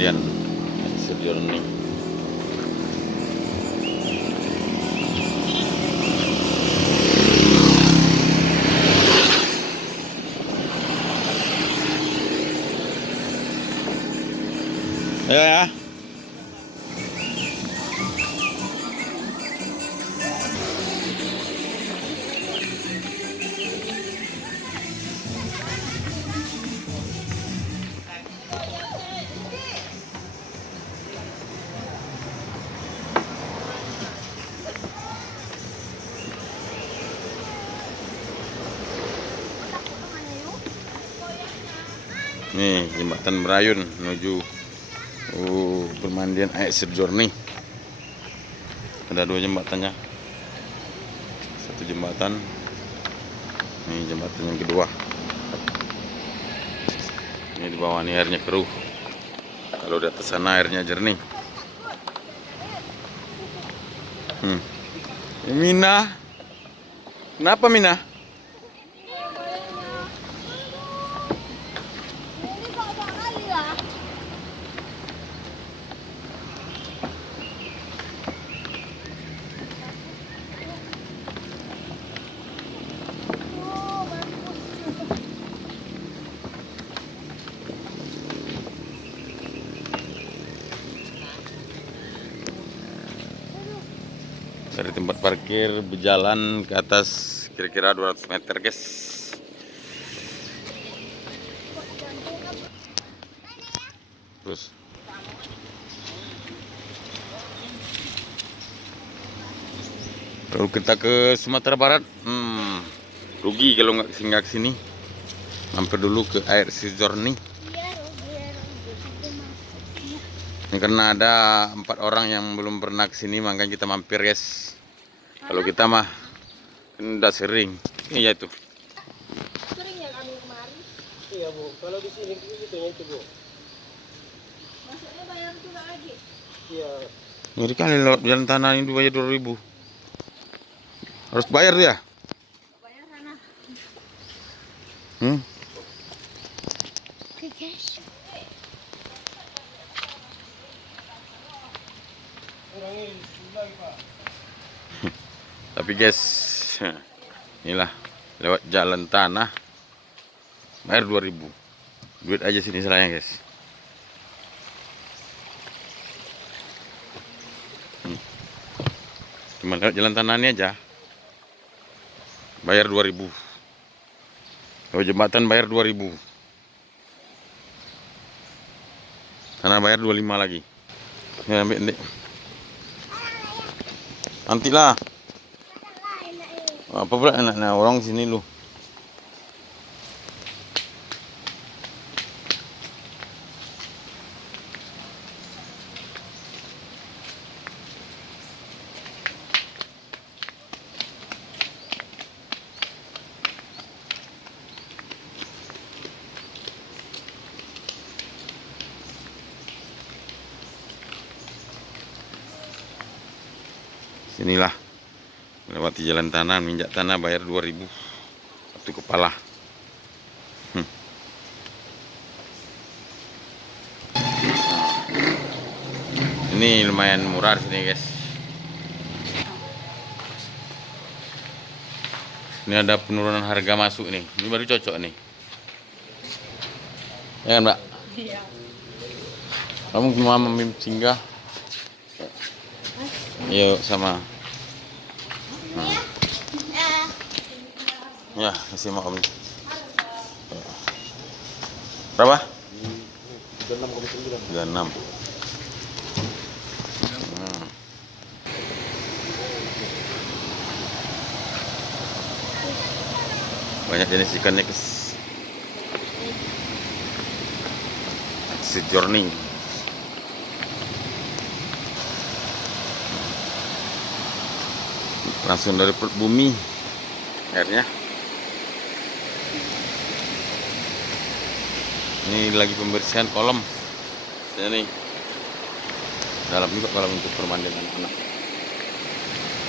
pemandian Sejorni. Ayo ya. Nih jembatan Berayun menuju permandian air Sejorni. Ada dua jembatannya, satu jembatan, ini jembatan yang kedua. Ini di bawah ini airnya keruh, kalau di atas sana airnya jernih. Mina, kenapa Mina? Dari tempat parkir berjalan ke atas kira-kira 200 meter guys. Terus kalau kita ke Sumatera Barat, rugi kalau nggak singgah sini. Mampir dulu ke air Sejorni. Ini karena ada 4 orang yang belum pernah kesini, makanya kita mampir guys. Kalau kita mah kan udah sering. Iya tuh. Sering ya kami kemarin. Iya Bu, kalau di sini gitu ya itu Bu. Maksudnya bayar juga lagi. Iya. Ngeri kali lewat jalan tanah ini bayar 2.000. Harus bayar dia. Bayar sana. Oke guys. Tapi guys, inilah lewat jalan tanah bayar 2.000. Duit aja sini selanya guys. Cuma lewat jalan tanah ini aja bayar 2.000. Lewat jembatan bayar 2.000. Karena bayar 25 lagi. Ini ambil nanti. Nantilah. Apa pula enaknya orang sini lu. Sinilah melewati jalan tanah, minjak tanah bayar 2.000 satu kepala. Ini lumayan murah di sini guys. Ini ada penurunan harga masuk nih. Ini baru cocok nih. Ya kan Mbak? Iya. Kamu mau singgah? Yuk sama. Ya, kasih mau Om. Berapa? 36,9. 36. Banyak jenis ikannya guys. Sejorni. Langsung dari perut bumi airnya. Ini lagi pembersihan kolam. Ini dalam juga kolam untuk permandian anak-anak.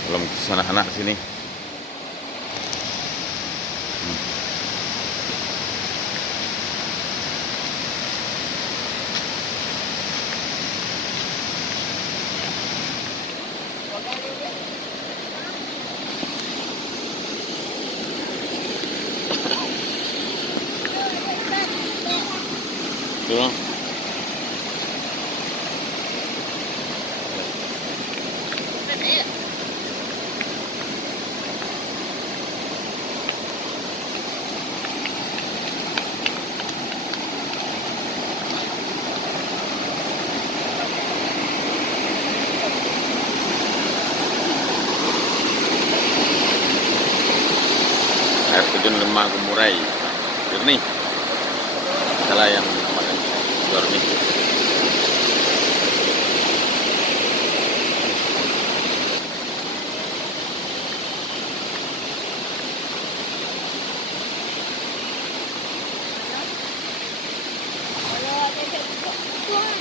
Kolam khusus anak-anak sini. Tuh. Air terjun Lemah Gemurai. Jernih. Salah yang makan jernih. Kalau ada kayak tuang.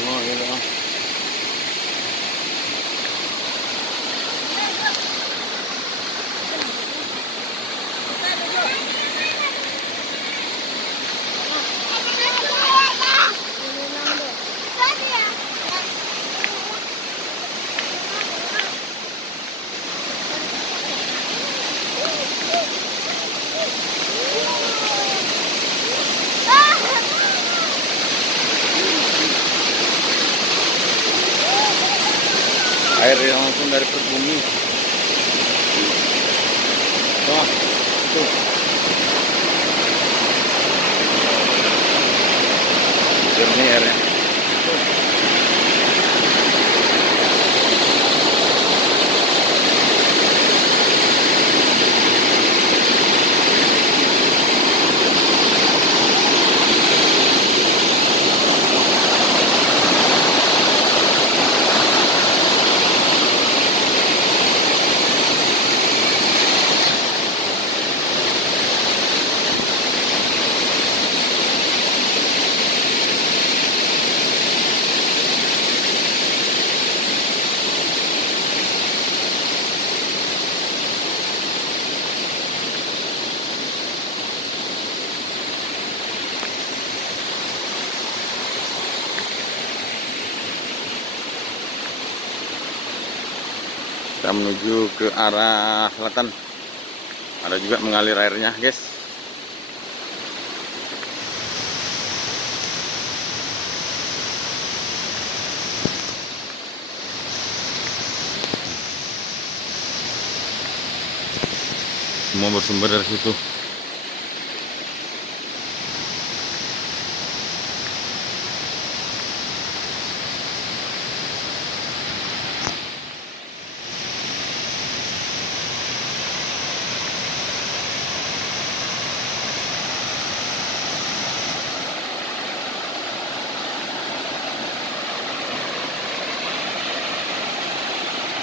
Oh, gitu. Air yang langsung dari perut bumi. Tuh, tuh. Jernih airnya. Kita menuju ke arah selatan. Ada juga mengalir airnya, guys. Semua bersumber dari situ.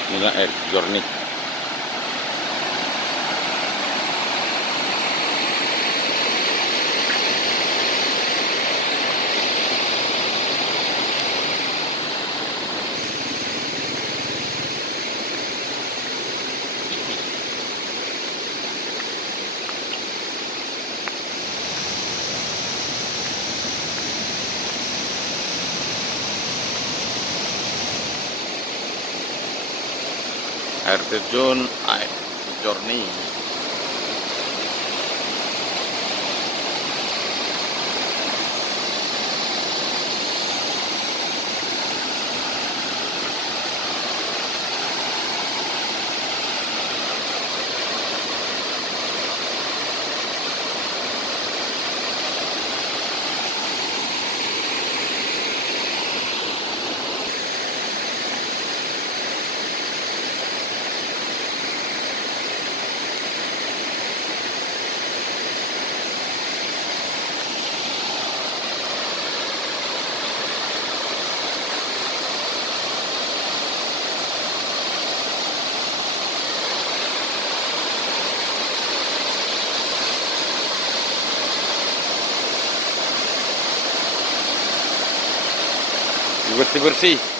Inilah air jernih. Air terjun air jernih. Bersih-bersih.